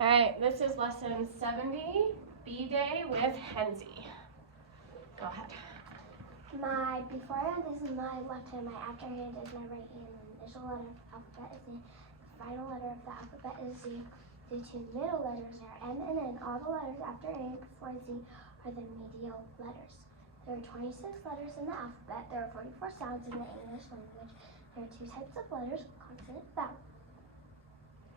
All right, this is lesson 70, B-Day with Henzie. Go ahead. My before hand is in my left hand, my after hand is my right hand. The initial letter of the alphabet is A. The final letter of the alphabet is Z. The two middle letters are M and N. All the letters after A and before Z are the medial letters. There are 26 letters in the alphabet. There are 44 sounds in the English language. There are two types of letters, consonant, vowel.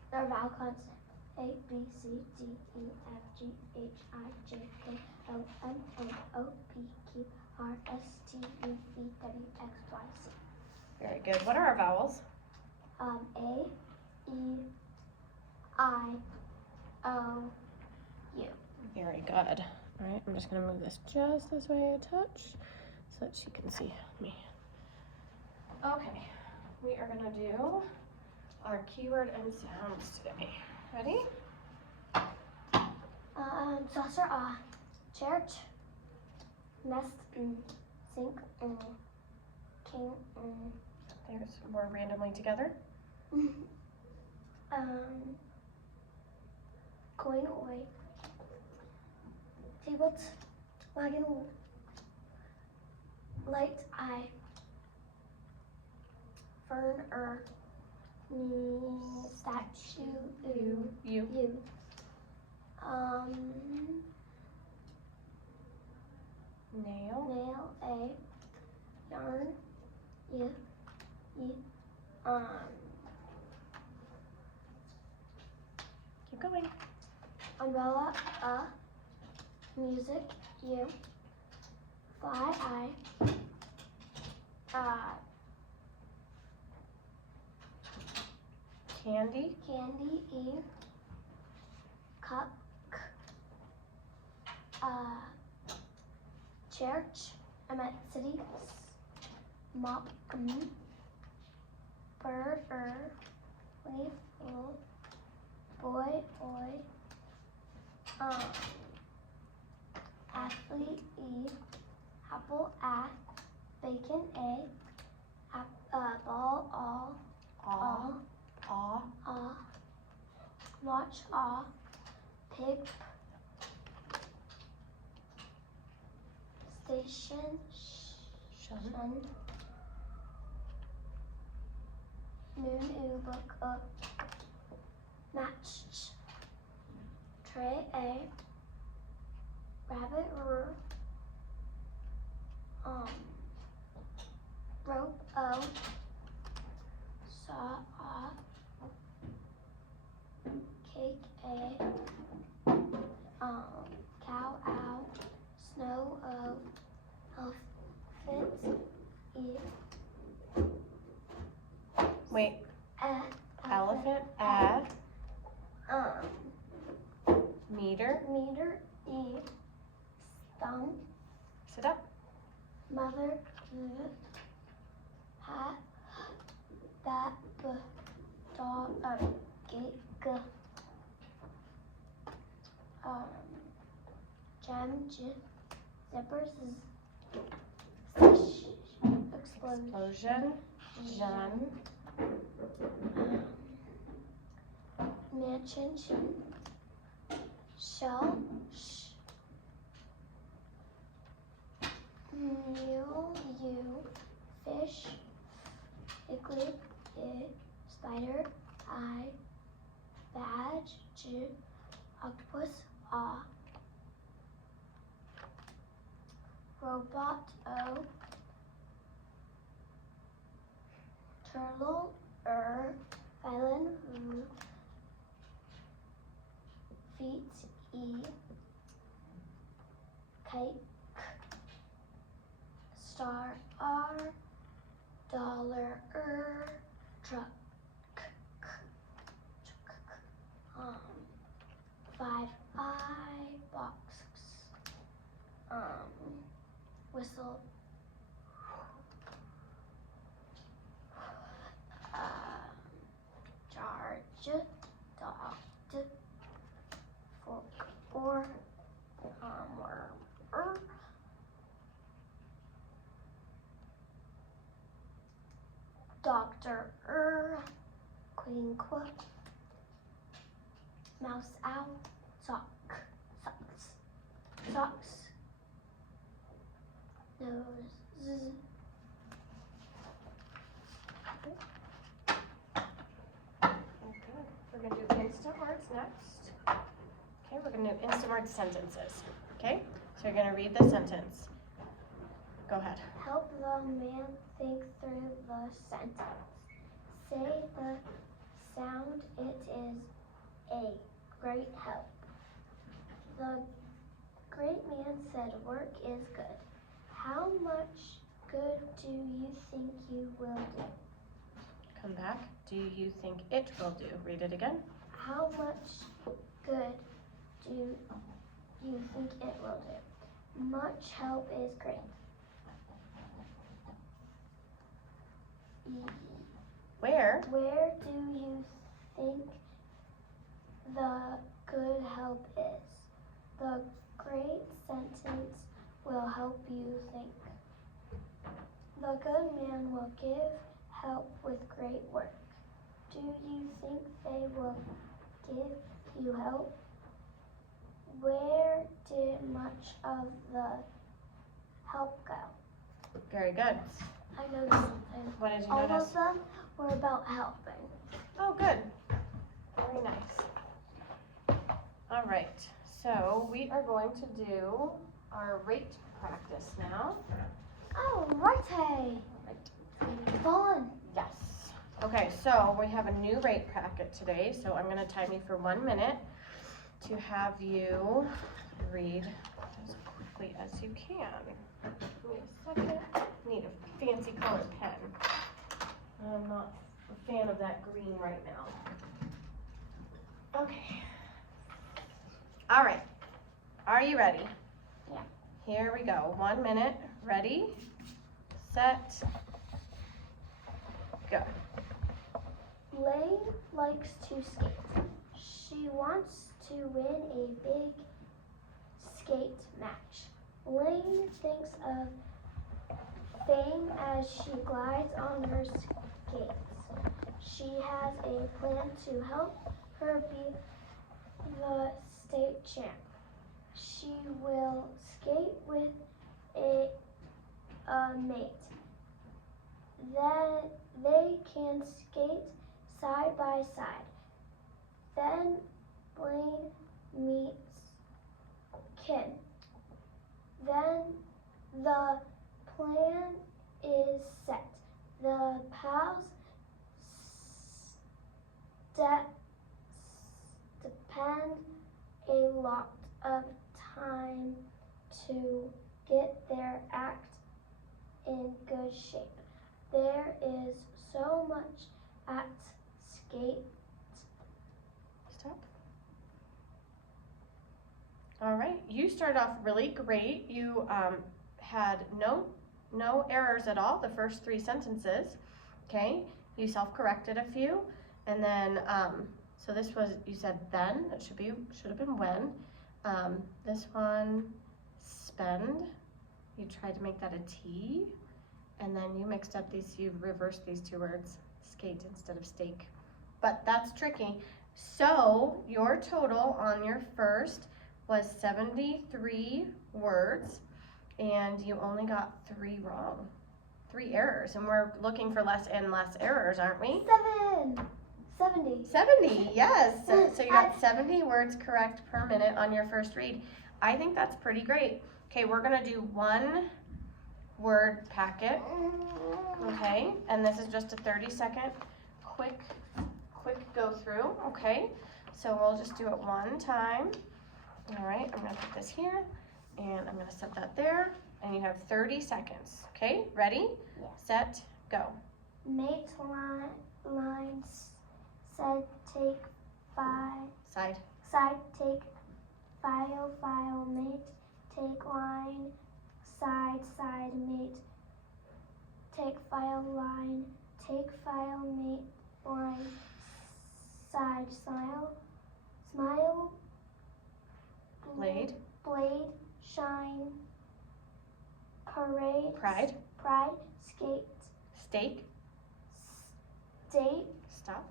There are vowel consonants. A, B, C, D, E, F, G, H, I, J, K, L, M, N, O, P, Q, R, S, T, U, V, W, X, Y, Z. Very good. What are our vowels? A, E, I, O, U. Very good. All right, I'm just going to move this just this way a touch so that she can see me. Okay, we are going to do our keyword and sounds today. Ready? Saucer, church, nest, sink, king, There's more randomly together. coin, oi, table, wagon, light, eye, fern, statue, You. Nail. nail, a, yarn, Keep going. umbrella, music, U, fly, I, Candy. candy, E, cup, church, I meant city, mop, bird, leaf, boy, oi, athlete, E, apple, bacon, A, ball, Aw. watch, pig, station, Shun. moon, book, match, tray, A, rabbit, rope, O, saw, cake, A, cow, ow, snow, O, elephant, E, Wait. Elephant. Meter. meter, E, thumb, Sit up. mother, hat, bat, dog, gate, gem, zippers, explosion, Jean. mansion, shell, mule, fish, igloo, spider, I, badge, octopus, robot, O, turtle, violin, feet, E, kite, star, R, dollar, truck, 5I, box, whistle, charge, dog, fork, or, worm, doctor, queen, mouse, owl, sock, socks, socks, nose, z. Okay, we're gonna do instant words next. Okay, we're gonna do instant word sentences. Okay, so you're gonna read the sentence. Go ahead. Help the man think through the sentence. Say the sound, it is a great help. The great man said, work is good. How much good do you think you will do? Come back. Do you think it will do? Read it again. How much good do you think it will do? Much help is great. Where? Where do you think the good help is? The great sentence will help you think. The good man will give help with great work. Do you think they will give you help? Where did much of the help go? Very good. I noticed something. What did you All notice? of them were about helping. Oh, good. Very nice. All right, so we are going to do our rate practice now. Oh, righty. Fun. Yes. Okay, so we have a new rate packet today, so I'm going to time you for 1 minute to have you read as quickly as you can. Give me a second. Need a fancy colored pen. I'm not a fan of that green right now. Okay. All right. Are you ready? Yeah. Here we go. 1 minute. Ready, set, go. Lane likes to skate. She wants to win a big skate match. Lane thinks of fame as she glides on her skates. She has a plan to help her be the state champ. She will skate with a mate. Then they can skate side by side. Then Blaine meets Ken. Then the plan is set. The pals depend a lot of time to get their act in good shape. There is so much at skate. Stop. All right, you started off really great. You had no errors at all the first 3 sentences. Okay, you self-corrected a few, and then so this was, you said then, it should have been when. This one, spend, you tried to make that a T, and then you mixed up these, you reversed these 2 words, skate instead of steak. But that's tricky. So your total on your first was 73 words, and you only got 3 wrong, 3 errors, and we're looking for less and less errors, aren't we? 70. 70, yes. So you got 70 words correct per minute on your first read. I think that's pretty great. Okay, we're gonna do 1 word packet, okay? And this is just a 30-second quick go through, okay? So we'll just do it 1 time. All right, I'm gonna put this here, and I'm gonna set that there, and you have 30 seconds, okay? Ready? Yeah. Set, go. Mate lines said take 5. Side. Side take file mate take line side mate take file line take file mate line side smile Blade. Shine parade Pride. skate Steak. date Stop.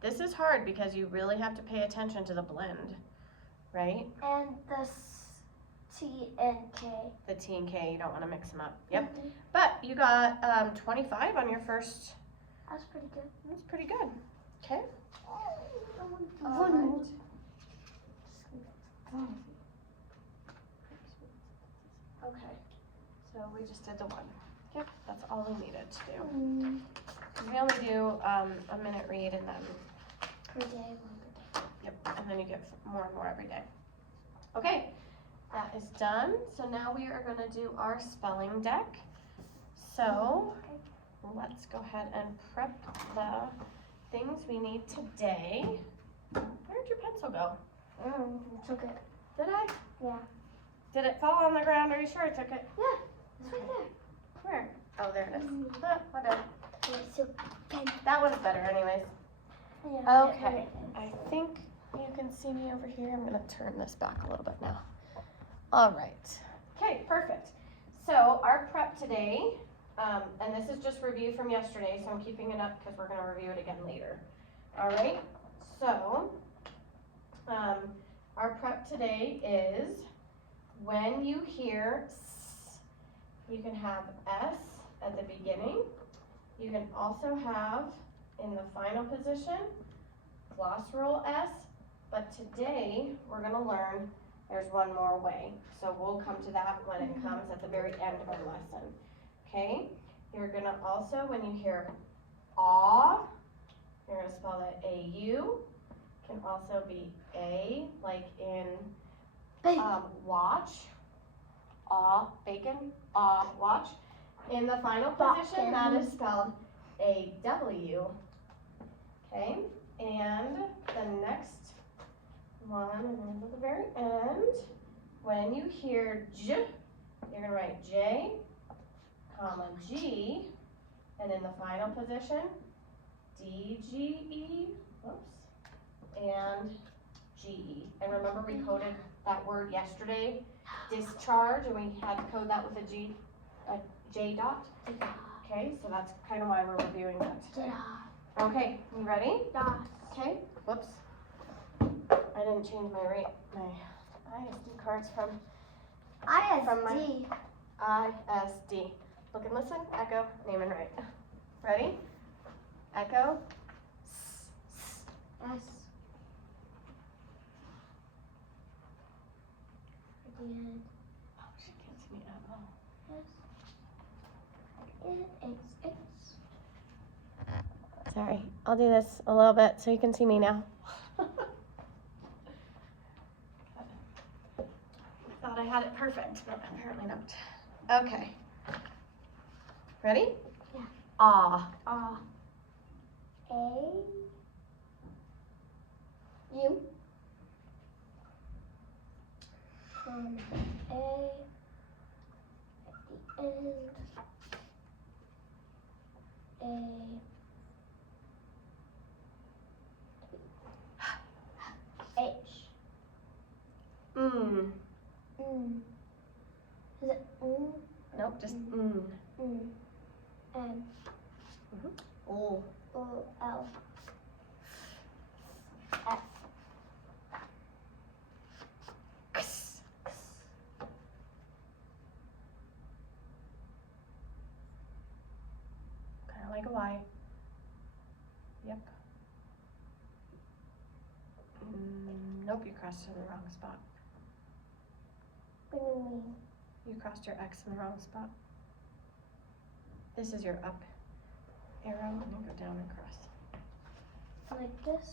This is hard because you really have to pay attention to the blend, right? And the T and K. The T and K, you don't want to mix them up. Yep. But you got 25 on your first. That's pretty good. That's pretty good. Okay. One. Okay. So we just did the one. Yep. That's all we needed to do. We only do a minute read and then. Per day, 1 per day. Yep. And then you get more and more every day. Okay. That is done. So now we are going to do our spelling deck. So let's go ahead and prep the things we need today. Where'd your pencil go? Took it. Did I? Yeah. Did it fall on the ground? Are you sure I took it? Yeah, it's right there. Where? Oh, there it is. My bad. So, That one's better anyways. yeah, Okay. I think you can see me over here. I'm going to turn this back a little bit now. All right. Okay, perfect. So our prep today, and this is just review from yesterday, so I'm keeping it up because we're going to review it again later. All right. So our prep today is when you hear S, you can have S at the beginning. You can also have in the final position glossal S, but today we're going to learn there's one more way. So we'll come to that when it comes at the very end of our lesson. Okay? You're going to also, when you hear aw, you're going to spell that A-U. Can also be A, like in watch. Aw, bacon, aw, watch. In the final position, that is spelled A-W. Okay? And the next one, I'm going to go to the very end. When you hear J, you're going to write J, comma, G, and in the final position, D-G-E, whoops, and G-E. And remember we coded that word yesterday, discharge, and we had to code that with a J dot. Okay, so that's kind of why we're reviewing that today. Okay, you ready? Okay, whoops. I didn't change my ISD cards from ISD. ISD. Look and listen, echo, name and write. Ready? Echo. S, s. S. And Oh, she can't see me at all. X. Sorry, I'll do this a little bit so you can see me now. I thought I had it perfect, but apparently not. Okay. Ready? Yeah. Ah. A. U. A. At the end. H. Mm. Is it Nope, just N. Oh. O. L. F. X. Kind of like a Y. Yep. Nope, you crossed it in the wrong spot. What do you mean? You crossed your X in the wrong spot. This is your up arrow, and then go down and cross. Like this?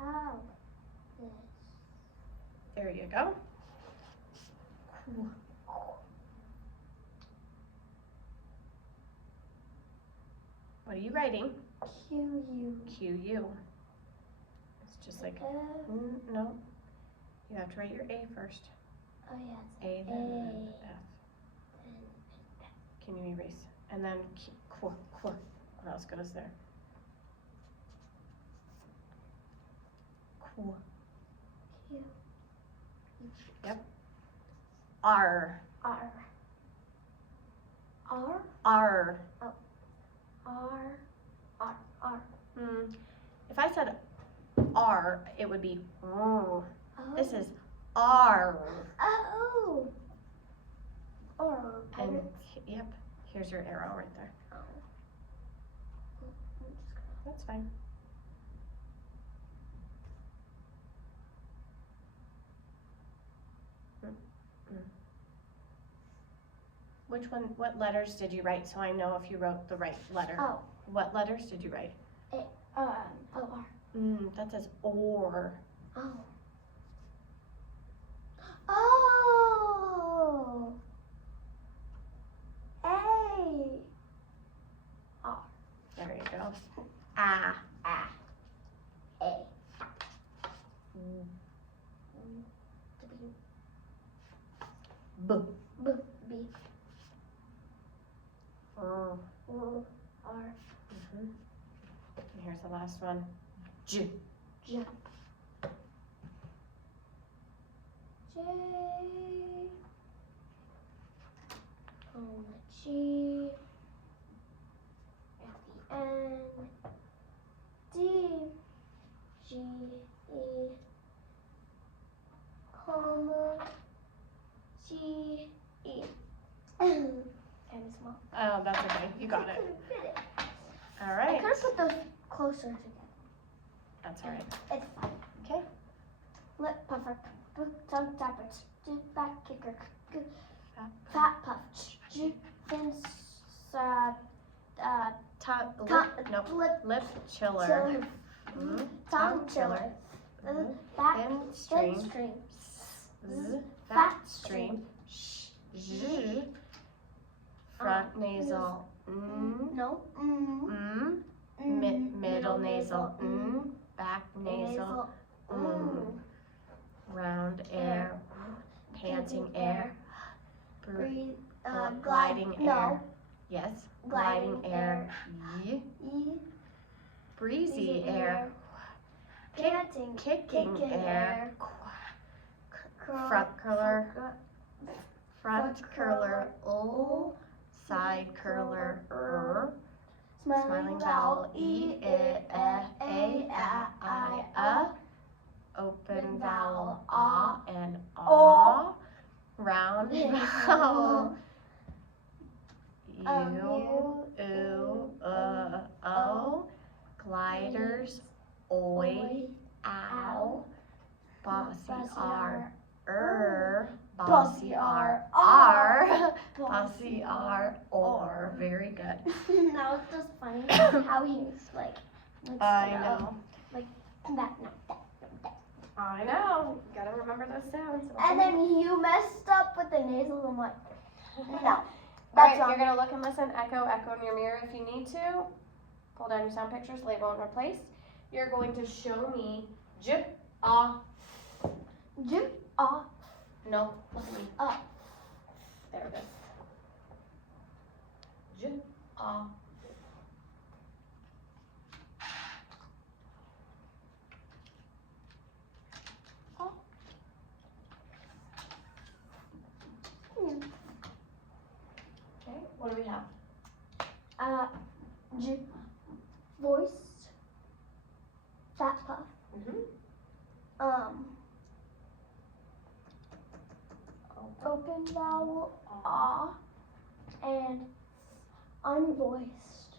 Oh. This. There you go. Cool. What are you writing? Q-U. Q-U. It's just like, no. You have to write your A first. Oh yeah. A, then A. F. Can you erase? And then Q. What else goes there? Q. Q. Yep. R. R. R. R. R. R. R. If I said R, it would be R. Oh. This is R. Oh. R. And yep, here's your arrow right there. Oh. That's fine. Which one, what letters did you write so I know if you wrote the right letter? Oh. What letters did you write? O-R. That says or. Oh. Oh. A. R. There you go. Ah. A. A. B. B. B. R. O. R. And here's the last one. J. J. J. G. At the end. D. G. E. Comma. G. E. Kind of small. Oh, that's okay. You got it. All I right. could have put those closer together. That's all right. It's fine. Okay. Lip puffer, tongue tapper, back kicker, Fat. fat puff, fin, Nope. lip Lip chiller. chiller, Tongue tongue chiller, back Thin fin stream. stream, Z. fat Fat stream, stream. Z. Front nasal. no, Middle nasal. Back nasal. Round air. Panting air. breathe, Gliding air. no, Yes. Gliding Gliding air. Y. Breezy air. panting, Kicking air. Front curler. Front curler. O. Side curler. Smiling vowel. E. I. Open vowel. Ah and ah. Round vowel. O. Gliders. Oi. Ow. Bossy R. Bossy R. Bossy R. Or. Very good. Now it's just funny how he's like I stood up. know. Like that. I know. You gotta remember those sounds. And then you messed up with the nasal. I'm like, no. All That's right, you're gonna look and listen, echo in your mirror if you need to. Pull down your sound pictures, label and replace. You're going to show me j, ah. J, ah, No, look at me. ah. There it is. J, ah. Okay, what do we have? J, voice, fat puff, open vowel, ah, and unvoiced,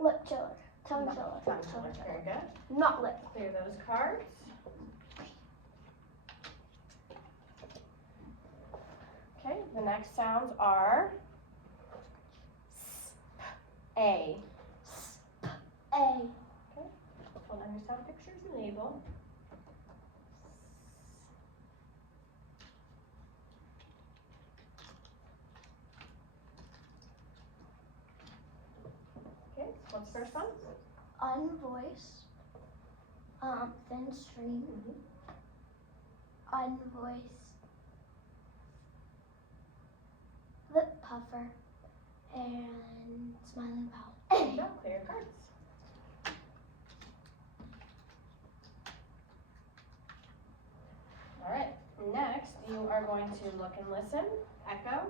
lip chiller, tongue chiller, Very good. not lip. Clear those cards. Okay, the next sounds are A. A, Pull down your sound pictures and label. Okay, what's the first one? unvoiced, thin stream, unvoiced, lip puffer, and smiling vowel. There you go, clear your cards. All right, next you are going to look and listen, echo,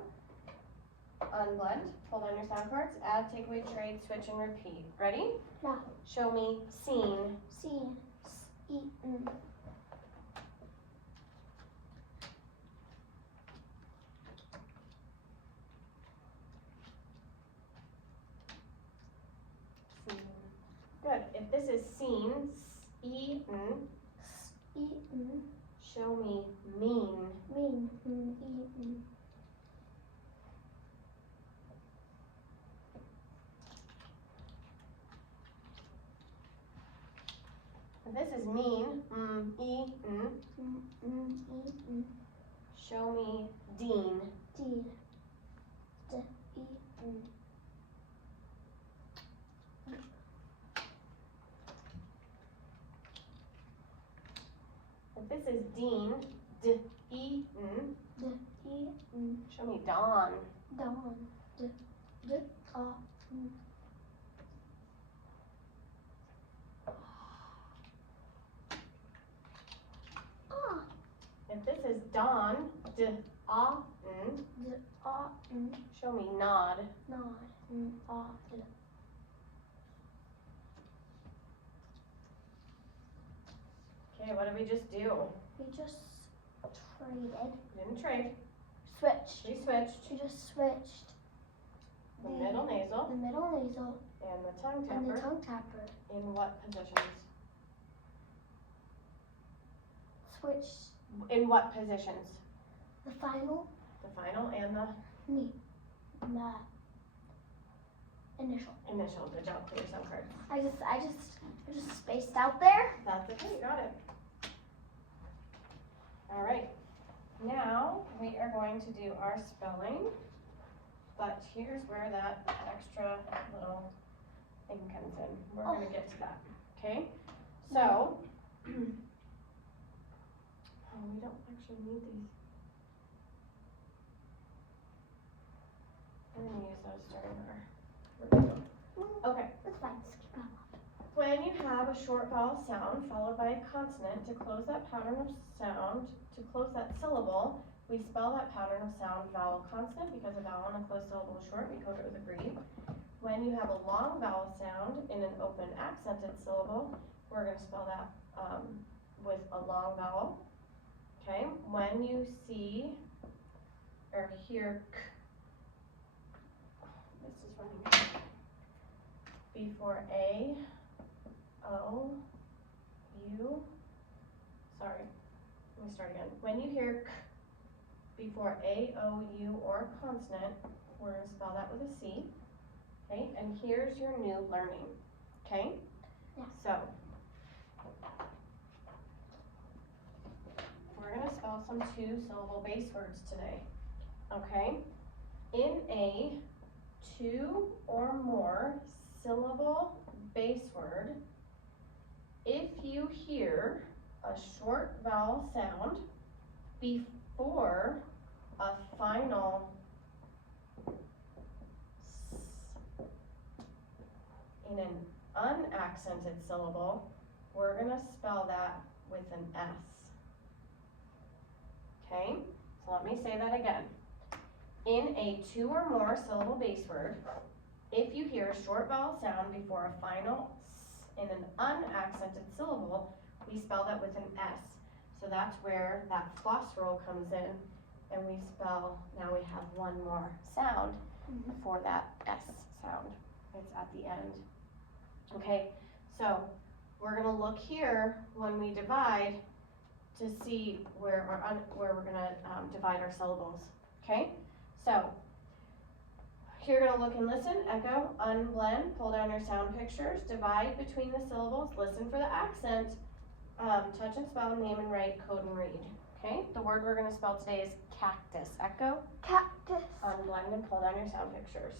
unblend, hold on your sound cards, add, take away, trade, switch, and repeat. Ready? Yeah. Show me seen. Seen. Eaten. Seen. Good. If this is seen, eaten, Eaten. show me mean. Mean. Eaten. If this is mean, eaten, Eaten. show me dean. Deed. Eaten. If this is dean, eaten, Eaten. show me dawn. Dawn. Ah. If this is dawn, show me nod. Nod. Okay, what did we just do? We just traded. Didn't trade. Switched. We switched We just switched the middle nasal the middle nasal and the tongue and the tapper tongue tapper. in what positions? Switched In what positions? the final The final and the the initial. initial. Good job. Put your sound card. I just spaced out there. That's okay. You got it. All right. Now we are going to do our spelling, but here's where that extra little thing comes in. We're going to get to that. Okay. So, oh, we don't actually need these. We're going to use those during our review. Okay. That's fine. Just keep going. When you have a short vowel sound followed by a consonant, to close that pattern of sound, to close that syllable, we spell that pattern of sound vowel consonant because a vowel and a closed syllable is short. We code it with a green. When you have a long vowel sound in an open accented syllable, we're going to spell that with a long vowel. Okay. When you see or hear k, this is running before a, o, u. Sorry, let me start again. When you hear k before a, o, u, or a consonant, we're going to spell that with a c. Okay, and here's your new learning. Okay? Yeah. So, we're going to spell some 2-syllable base words today. Okay? In a 2 or more syllable base word, if you hear a short vowel sound before a final s in an unaccented syllable, we're going to spell that with an S. Okay? So let me say that again. In a 2 or more syllable base word, if you hear a short vowel sound before a final S in an unaccented syllable, we spell that with an S. So that's where that floss roll comes in, and we spell, now we have one more sound for that S sound. It's at the end. Okay, so we're going to look here when we divide to see where we're going to divide our syllables. Okay, so you're going to look and listen, echo, unblend, pull down your sound pictures, divide between the syllables, listen for the accent, touch and spell, name and write, code and read. Okay, the word we're going to spell today is cactus. Echo, Cactus. unblend, and pull down your sound pictures.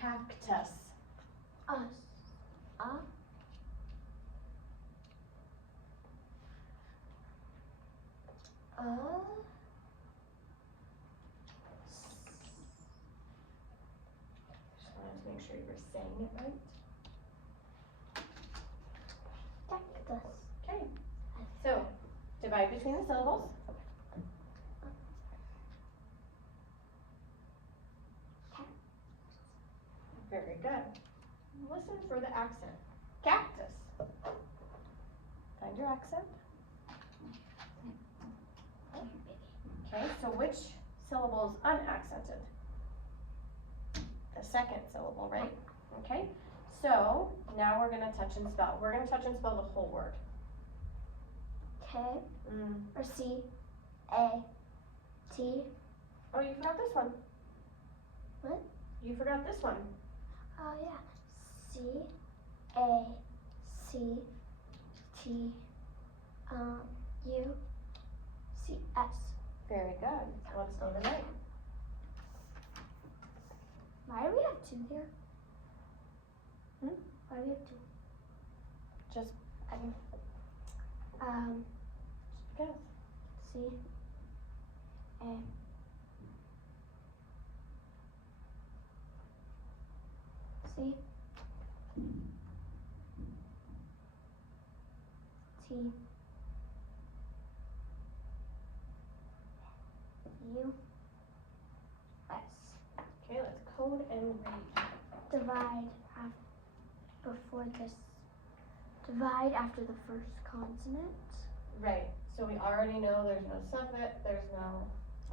Cactus. Us. Just wanted to make sure you you're saying it right. Cactus. Okay, so divide between the syllables. Very good. Listen for the accent. Cactus. Find your accent. Okay, so which syllable is unaccented? The second syllable, right? Okay, so now we're gonna touch and spell. We're gonna touch and spell the whole word. K or C A T. Oh, you forgot this one. What? You forgot this one. Oh yeah. C A C T U C S. Very good. Let's say the right. Why do we have two here? Hmm? Why do we have two? Just guess. C A C T U S. Okay, let's code and read. Divide before this. Divide after the first consonant. Right. So we already know there's no suffix, there's no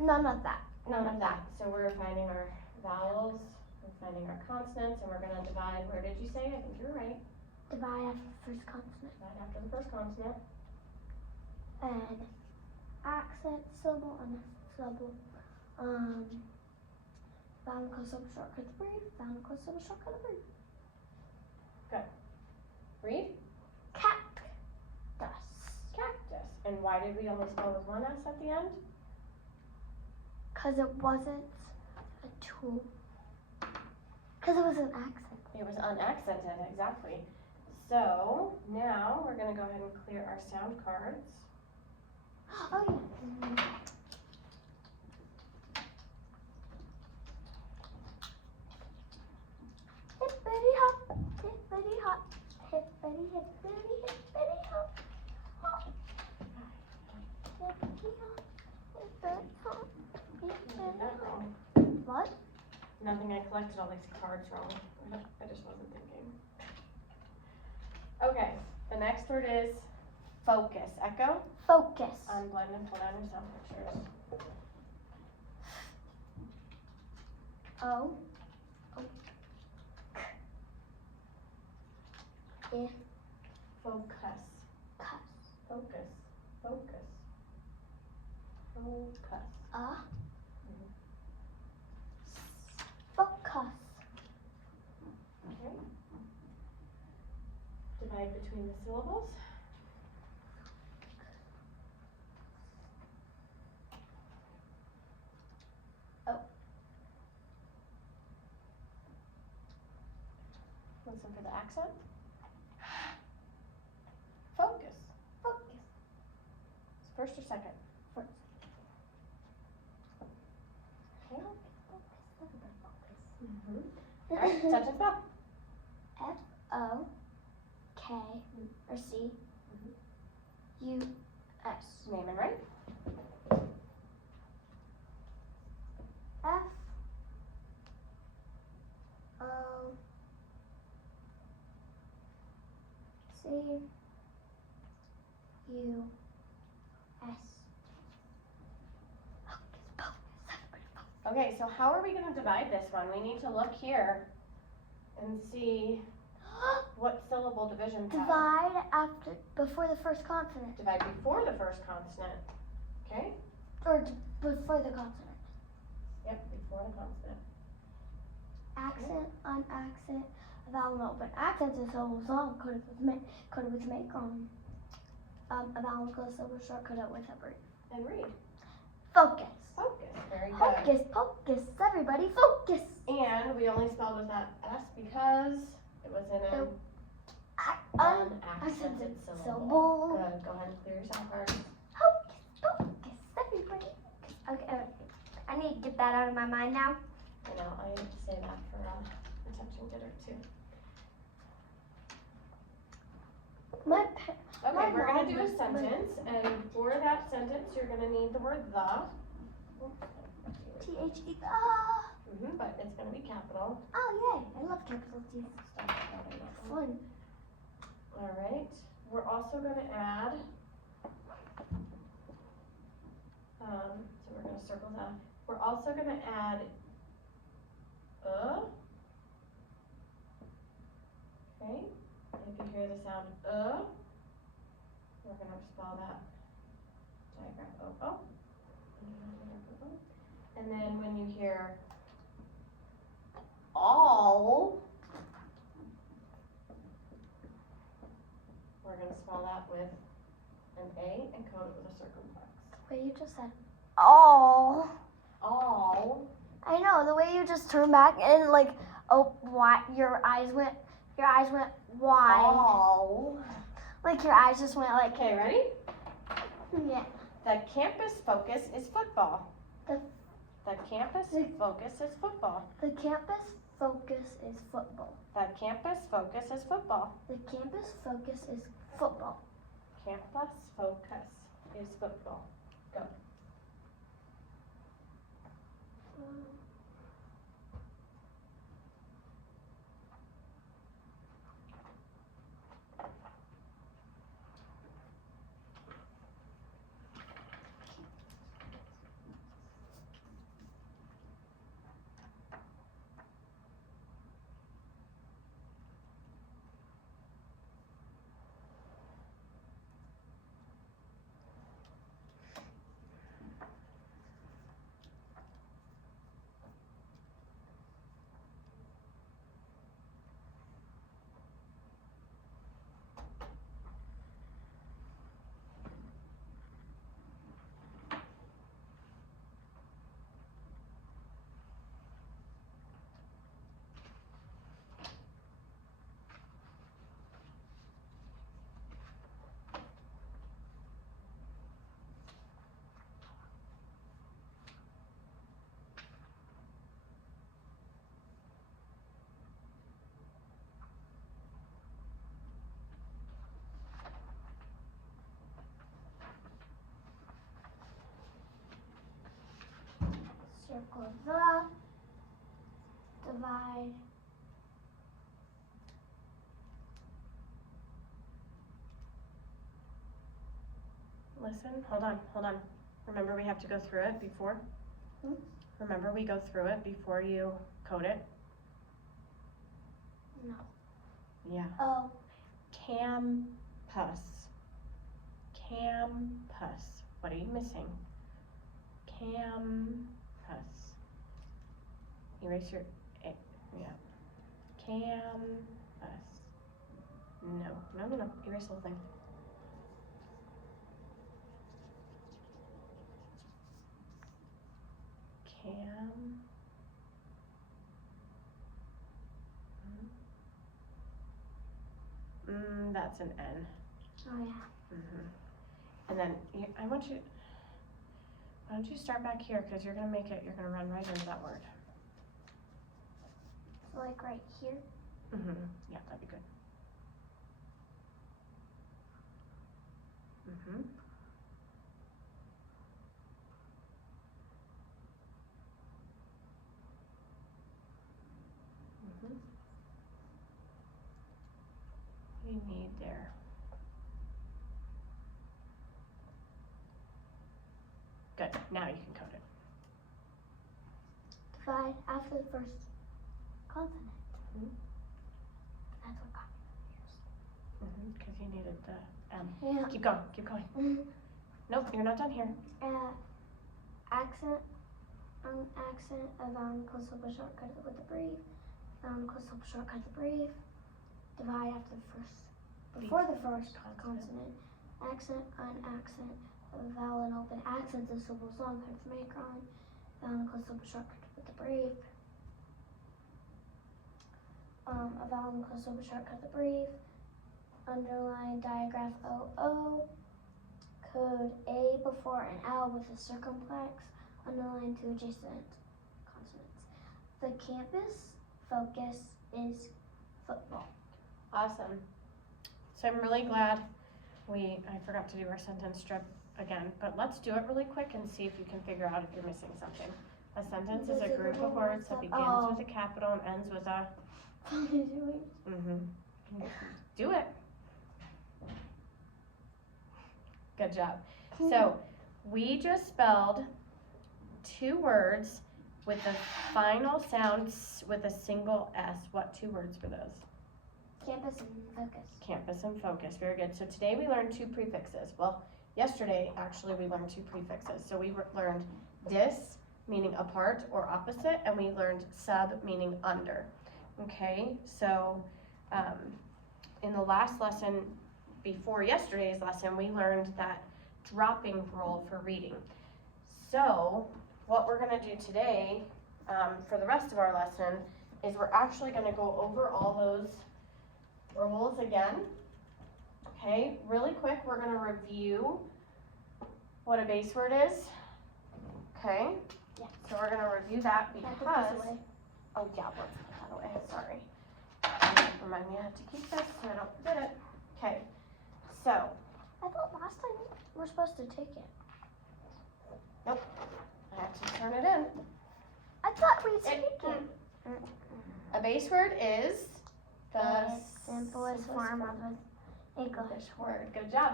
None of that. none of that. So we're finding our vowels, we're finding our consonants, and we're gonna divide. Where did you say? I think you're right. Divide after the first consonant. Divide after the first consonant. And accent, syllable, and syllable. Vowel, syllable, shortcut the brief. Vowel, syllable, shortcut the brief. Read. Cactus. Cactus. And why did we only spell with one S at the end? Cause it wasn't a tool. Cause it was an accent. It was unaccented, exactly. So now we're gonna go ahead and clear our sound cards. Oh yeah. Hippity hop, hippity hop, hippity hippity hippity hop, hop. Hippity hop, hippity hop, I did hippity that hop. wrong. What? Nothing, I collected all these cards wrong. I just wasn't thinking. Okay, the next word is focus. Echo. Focus. Unblend and pull down your sound pictures. O. K. Focus. Cuss. Focus. Focus. Focus. Focus. Okay. Divide between the syllables. Oh. Listen for the accent. Focus. Focus. It's first or second? First. Okay. Focus. Mm-hmm. Alright, touch and spell. F O K or C U S. Name and right. F O C U S. Okay, so how are we going to divide this one? We need to look here and see what syllable division pattern. Divide after before the first consonant Divide before the first consonant. Okay? or before the consonant. Yep, before the consonant. Accent, unaccent, vowel, no, but accent is so long. Could it make a vowel close syllable short, could it with a brief. And read. Focus. Focus. Very good. Hocus pocus, everybody focus. And we only spelled with that S because it was in an unaccented syllable. syllable. Good. Go ahead and clear your sound cards. Hocus pocus, everybody focus. Okay, I need to get that out of my mind now. I know, I say that for protection. can get her too. My Okay, we're gonna do a mom- sentence, and for that sentence, you're gonna need the word the. THE. But it's gonna be capital. Oh yay! I love capital T. Stop crowding that one. Fun. All right. We're also gonna add. So we're gonna circle that. We're also gonna add. Okay. If you hear the sound we're gonna spell that diagram O. And then when you hear all, we're gonna spell that with an A and code it with a circumflex. Wait, you just said all. All. I know the way you just turned back and like why your eyes went wide. All. Like your eyes just went like. Okay, ready? Yeah. The campus focus is football. The campus focus is football. The campus focus is football. The campus focus is football. The campus focus is football. Campus focus is football. Go. Circle the. Divide. Listen, hold on. Remember we have to go through it before? Remember we go through it before you code it? No. Yeah. Oh. Campus. Campus. What are you missing? Campus. Erase your A. Yeah. Campus. No. Erase the whole thing. That's an N. Oh yeah. And then why don't you start back here, because you're gonna run right into that word. So like right here. Yeah, that'd be good. We need there. Good, now you can code it. Divide after the first consonant. That's what got me Because you needed the M. Yeah. Keep going. Nope, you're not done here. Accent, accent, a vowel equals syllable shortcut with the brief. Vowel equals syllable shortcut the brief. Divide after the first, before the first consonant. Accent, accent, a vowel and open accent, the syllable song, cut the macron. Vowel equals syllable shortcut with the brief. A vowel equals syllable shortcut the brief. Underline diagraph OO. Code A before an L with a circumflex, underline two adjacent consonants. The campus focus is football. Awesome. So I'm really glad I forgot to do our sentence strip again, but let's do it really quick and see if you can figure out if you're missing something. A sentence is a group of words that begins with a capital and ends with a. Do it. Good job. So we just spelled 2 words with the final sound with a single S. What 2 words were those? Campus and focus. Campus and focus. Very good. So today we learned 2 prefixes. Well, yesterday actually we learned 2 prefixes. So we learned dis, meaning apart or opposite, and we learned sub, meaning under. Okay, so in the last lesson before yesterday's lesson, we learned that dropping rule for reading. So what we're going to do today for the rest of our lesson is we're actually going to go over all those rules again. Okay, really quick, we're going to review what a base word is. Okay, Yeah. so we're going to review that because, oh yeah, let's put that away, sorry. Remind me I have to keep this so I don't forget it. Okay, so. I thought last time we're supposed to take it. Nope, I have to turn it in. I thought we'd take it. A base word is the simplest form of an English word. Good job.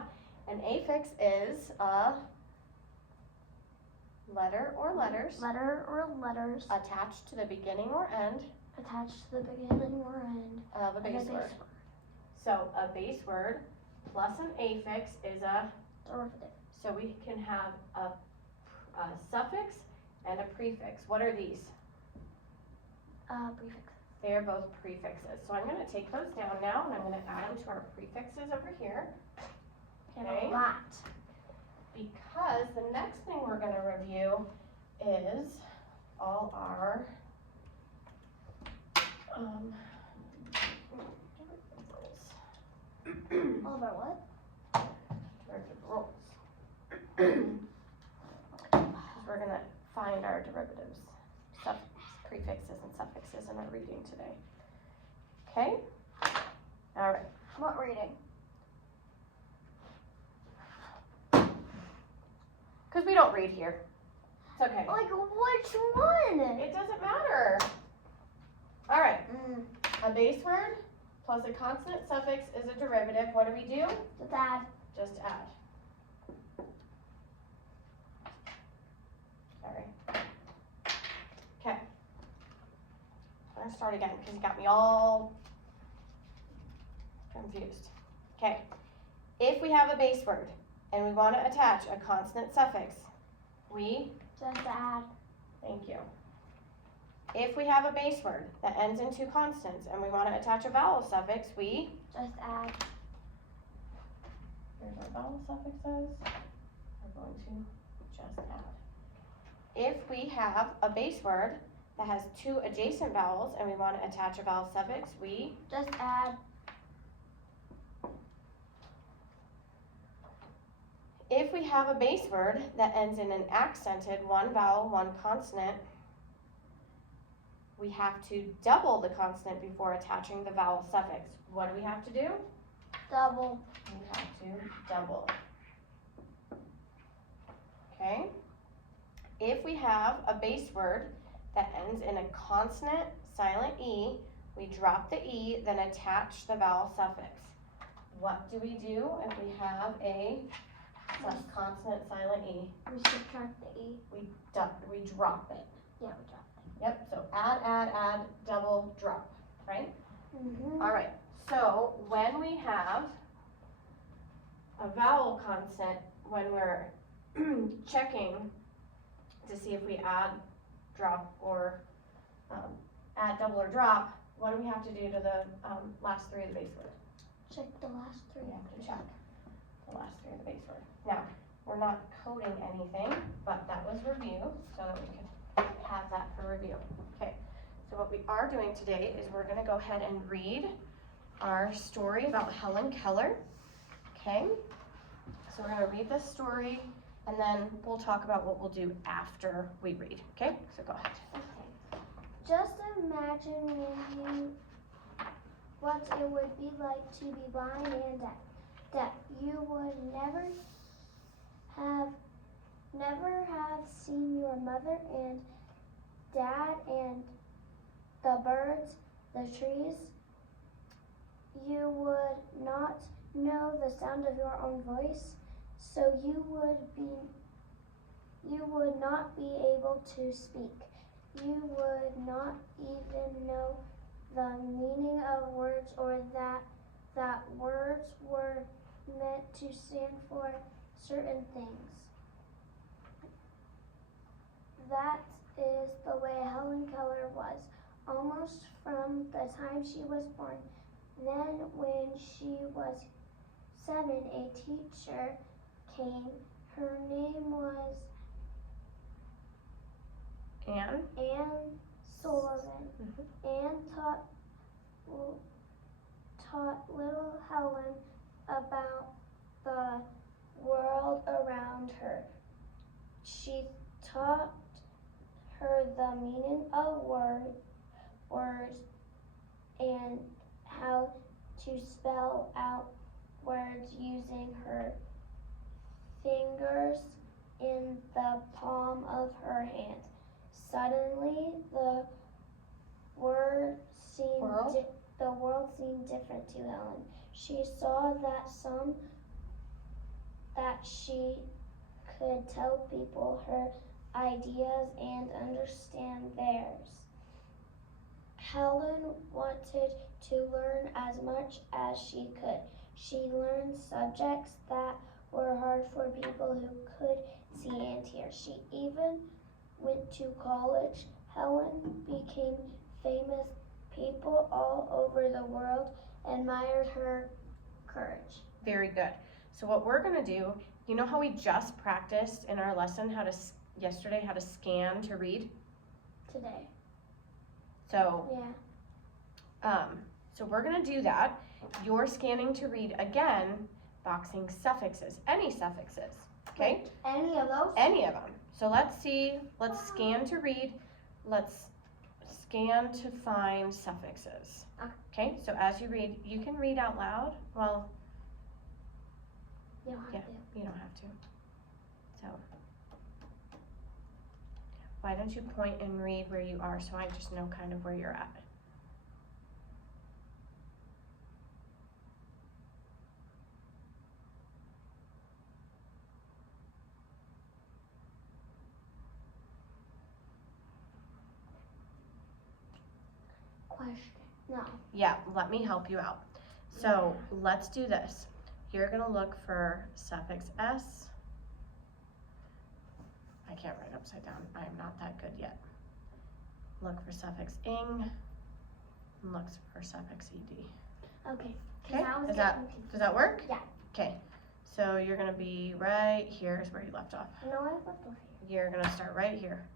An affix is a letter or letters letter or letters attached to the beginning or end attached to the beginning or end of a base word. So a base word plus an affix is a derivative. So we can have a suffix and a prefix. What are these? Prefix. They are both prefixes. So I'm going to take those down now and I'm going to add them to our prefixes over here. Okay. A lot. Because the next thing we're going to review is all our All of our what? derivative rules. We're going to find our derivatives, prefixes and suffixes in our reading today. Okay? All right. What reading? Because we don't read here. It's okay. Like which one? It doesn't matter. All right. A base word plus a consonant suffix is a derivative. What do we do? Just add. Just add. Sorry. Okay. I'm going to start again because you got me all confused. Okay. If we have a base word and we want to attach a consonant suffix, we Just add. Thank you. If we have a base word that ends in 2 consonants and we want to attach a vowel suffix, we Just add. Here's our vowel suffixes. We're going to just add. If we have a base word that has 2 adjacent vowels and we want to attach a vowel suffix, we Just add. If we have a base word that ends in an accented 1 vowel, 1 consonant, we have to double the consonant before attaching the vowel suffix. What do we have to do? Double. We have to double. Okay? If we have a base word that ends in a consonant, silent E, we drop the E, then attach the vowel suffix. What do we do if we have a consonant, silent E? We subtract the E. We drop it. Yeah, we drop Yep, so add, double, drop, right? it. Mm-hmm. All right, so when we have a vowel consonant, when we're checking to see if we add, drop, or add, double, or drop, what do we have to do to the last 3 of the base word? Check the last 3. We have to check the last 3 of the base word. Now, we're not coding anything, but that was review, so that we can have that for review. Okay, so what we are doing today is we're going to go ahead and read our story about Helen Keller. Okay, so we're going to read this story and then we'll talk about what we'll do after we read. Okay, so go ahead. Okay. Just imagine when you what it would be like to be blind and deaf. You would never have seen your mother and dad and the birds, the trees. You would not know the sound of your own voice, so you would not be able to speak. You would not even know the meaning of words or that words were meant to stand for certain things. That is the way Helen Keller was, almost from the time she was born. Then when she was 7, a teacher came. Her name was Anne Sullivan. Anne taught little Helen about the world around her. She taught her the meaning of words and how to spell out words using her fingers in the palm of her hand. Suddenly, the world seemed different to Helen. She saw that she could tell people her ideas and understand theirs. Helen wanted to learn as much as she could. She learned subjects that were hard for people who could see and hear. She even went to college. Helen became famous. People all over the world admired her courage. Very good. So what we're gonna do, you know how we just practiced in our lesson yesterday how to scan to read? Today. So yeah. So we're gonna do that. You're scanning to read again, boxing suffixes, any suffixes, okay? Any of those? Any of them. So let's scan to read, let's scan to find suffixes. Okay, so as you read, you can read out loud. Well, you don't have to. You don't have to. So, why don't you point and read where you are so I just know kind of where you're at. Question. No. Yeah, let me help you out. So let's do this. You're gonna look for suffix S. I can't write upside down. I am not that good yet. Look for suffix ing. And look for suffix ed. Okay. Okay. Does that work? Yeah. Okay. So you're gonna be right here is where you left off. No, I left off here. You're gonna start right here.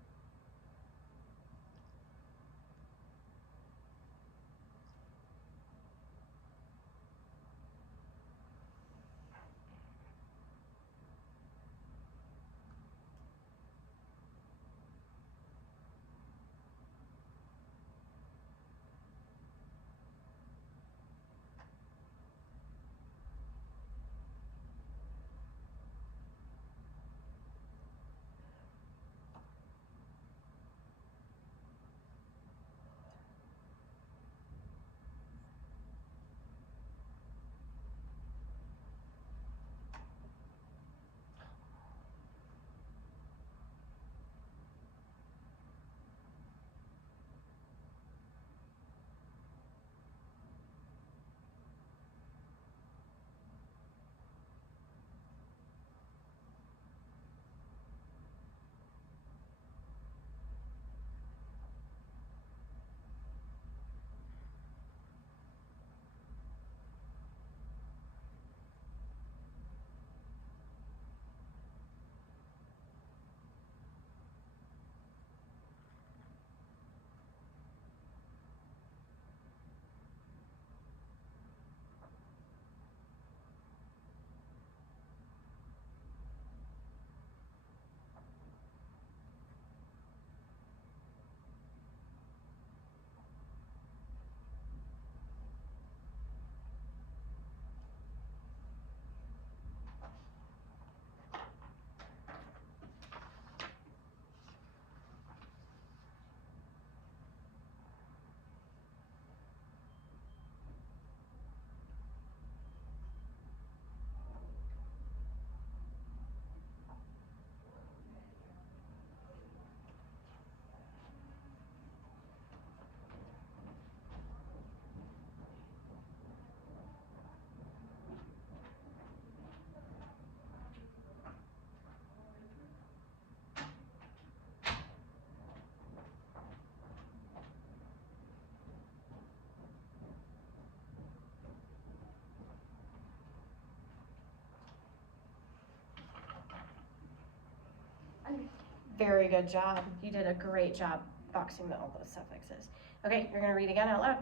Very good job. You did a great job boxing all those suffixes. Okay, you're gonna read again out loud.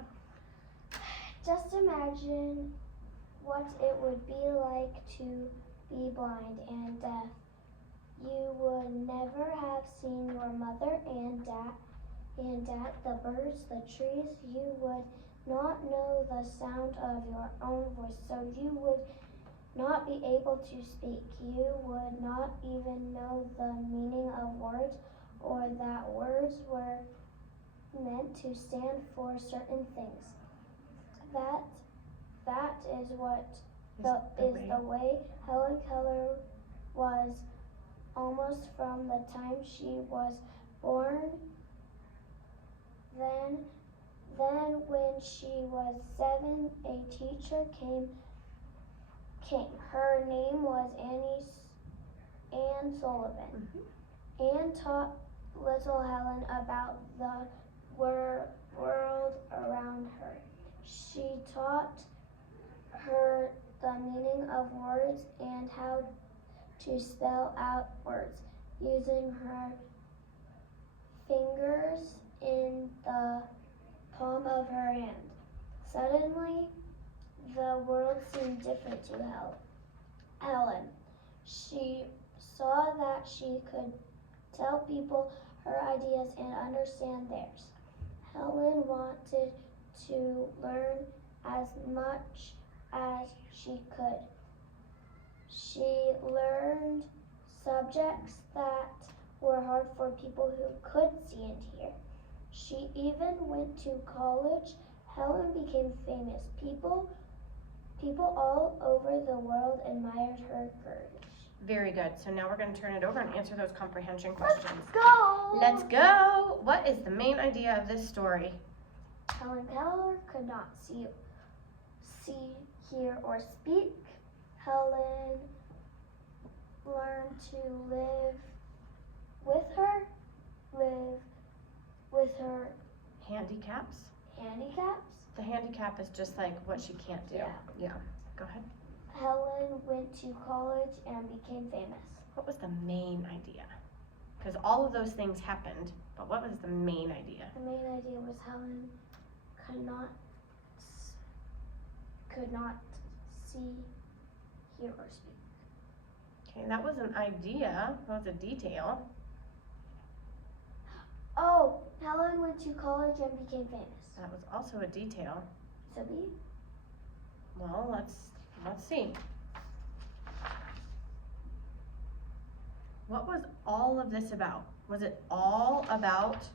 Just imagine what it would be like to be blind and deaf. You would never have seen your mother and dad, the birds, the trees. You would not know the sound of your own voice, so you would not be able to speak. You would not even know the meaning of words, or that words were meant to stand for certain things. That is the way Helen Keller was almost from the time she was born. Then when she was 7, a teacher came. Her name was Anne Sullivan. Anne taught little Helen about the world around her. She taught her the meaning of words and how to spell out words using her fingers in the palm of her hand. Suddenly, the world seemed different to Helen. She saw that she could tell people her ideas and understand theirs. Helen wanted to learn as much as she could. She learned subjects that were hard for people who could see and hear. She even went to college. Helen became famous. People all over the world admired her courage. Very good. So now we're going to turn it over and answer those comprehension questions. Let's Let's go! What is the main idea of this story? Helen Keller could not see, hear, or speak. Helen learned to live with her Handicaps? handicaps. The handicap is just like what she can't do. Yeah. Go ahead. Helen went to college and became famous. What was the main idea? Because all of those things happened, but what was the main idea? The main idea was Helen could not see, hear, or speak. Okay, that was an idea. That was a detail. Oh, Helen went to college and became famous. That was also a detail. So B? Well, let's see. What was all of this about? Was it all about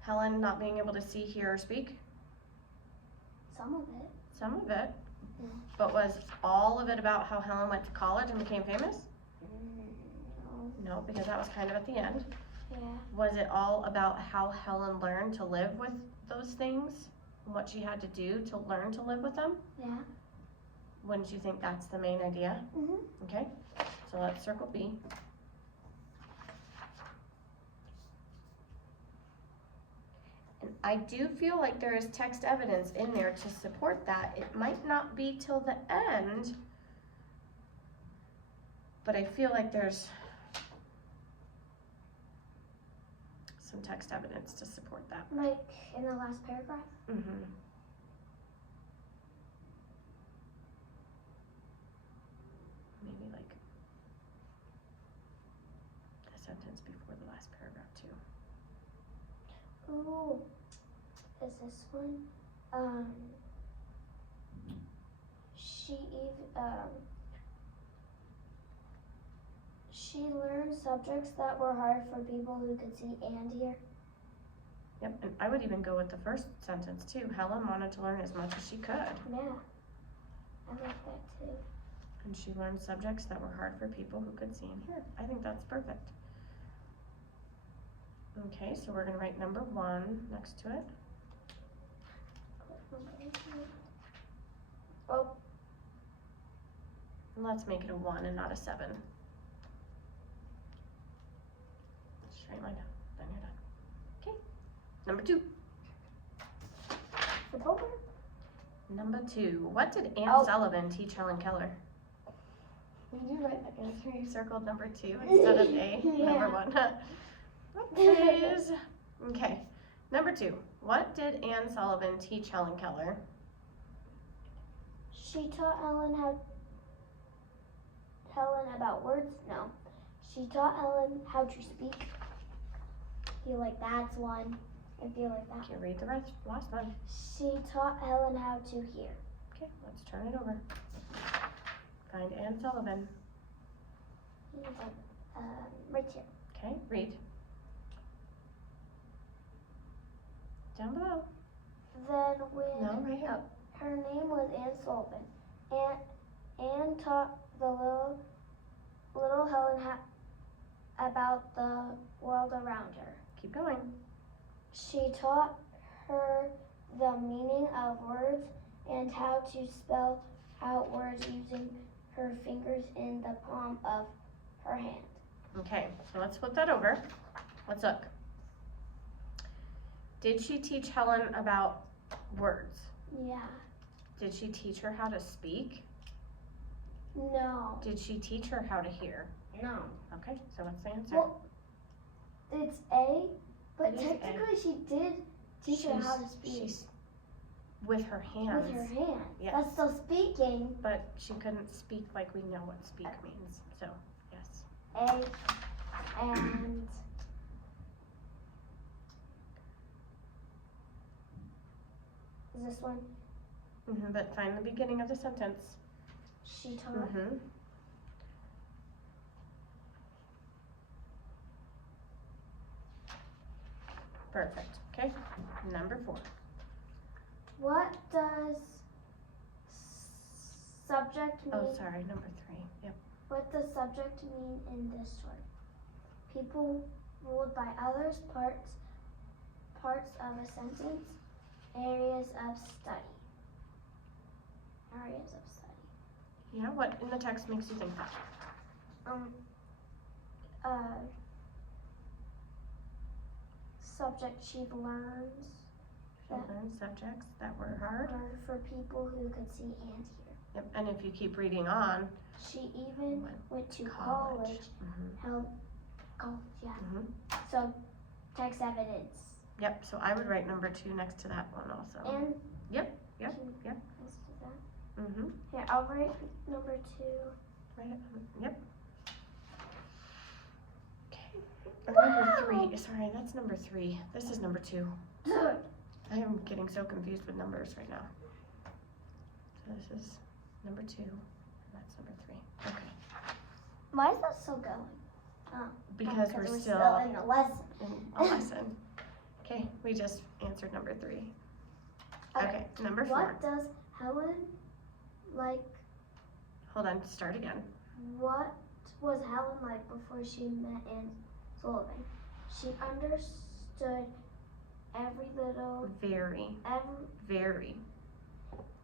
Helen not being able to see, hear, or speak? Some of it. Some of it. Yeah. But was all of it about how Helen went to college and became famous? No. No, because that was kind of at the end. Yeah. Was it all about how Helen learned to live with those things? And what she had to do to learn to live with them? Yeah. Wouldn't you think that's the main idea? Mhm. Okay, so let's circle B. And I do feel like there is text evidence in there to support that. It might not be till the end, but I feel like there's some text evidence to support that. Like in the last paragraph? Mm-hmm. Maybe like the sentence before the last paragraph too. Ooh. Is this one? She learned subjects that were hard for people who could see and hear. Yep, and I would even go with the first sentence too. Helen wanted to learn as much as she could. Yeah. I like that too. And she learned subjects that were hard for people who could see and hear. I think that's perfect. Okay, so we're gonna write number 1 next to it. Oh, And let's make it a 1 and not a 7. Straight line down, then you're done. Okay, number 2. flip over. Number 2, what did Anne Sullivan teach Helen Keller? Did you write the answer? You circled number 2 instead of A, Yeah. number 1. Whoopsies. Okay, number 2. What did Anne Sullivan teach Helen Keller? She taught Helen about words? No. She taught Helen how to speak. I feel like that's one. I feel like that. Okay, read the last one. She taught Helen how to hear. Okay, let's turn it over. Find Anne Sullivan. Right here. Okay, read. Down below. Then when No, right here. her name was Anne Sullivan, Anne taught the little Helen about the world around her. Keep going. She taught her the meaning of words and how to spell out words using her fingers in the palm of her hand. Okay, so let's flip that over. Let's look. Did she teach Helen about words? Yeah. Did she teach her how to speak? No. Did she teach her how to hear? No. Okay, so what's the answer? Well, it's A, but It is A. technically she did teach her how to speak. She's with her hands. With her hands. Yes. That's still speaking. But she couldn't speak like we know what speak means. So, yes. A and is this one? But find the beginning of the sentence. She taught. Perfect. Okay. Number 4. What does subject mean? Oh, sorry. Number 3. Yep. What does subject mean in this story? People ruled by others, parts of a sentence, areas of study. Areas of study. Yeah. What in the text makes you think that? Subject she learns. She learned subjects that were hard. Hard for people who could see and hear. Yep. And if you keep reading on. She even went to College. college. Held college, yeah. Mhm. So text evidence. Yep. So I would write number 2 next to that one also. And Yep. Let's do that. Mhm. Here, I'll write number 2. Write it. Yep. Okay. Or number 3. Sorry, that's number 3. This is number 2. I am getting so confused with numbers right now. So this is number 2, and that's number 3. Okay. Why is that still going? Because we're we're still in the lesson. in a lesson. Okay, we just answered number 3. Okay, number 4. What does Helen like? Hold on, start again. What was Helen like before she met Anne Sullivan? She understood every little. Very.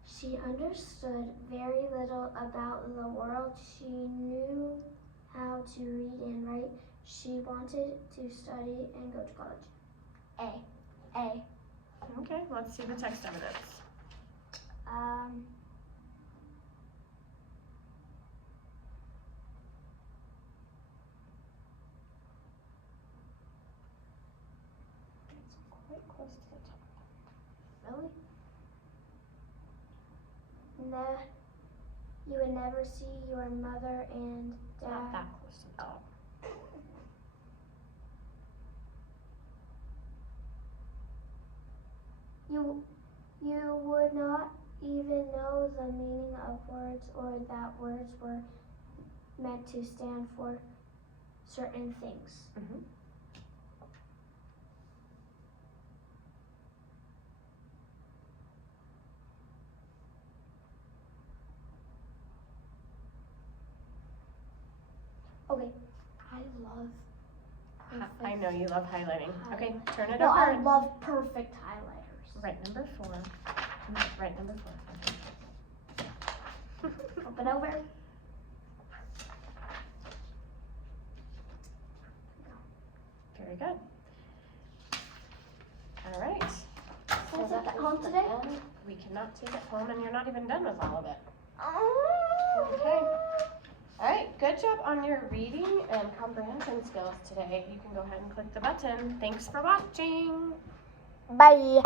She understood very little about the world. She knew how to read and write. She wanted to study and go to college. A. Okay, let's see the text evidence. It's quite close to the top. Really? You would never see your mother and It's not dad. that close to the top. You would not even know the meaning of words or that words were meant to stand for certain things. Mhm. Okay, I love perfect. I know you love highlighting. Okay, turn it No, I over. love perfect highlighters. Write number 4. Write number 4. Open over. Very good. All right. Can I take that is home the today? end. We cannot take it home, and you're not even done with all of it. Oh. Okay. All right. job on your reading and comprehension skills today. You can go ahead and click the button. Thanks for watching. Bye.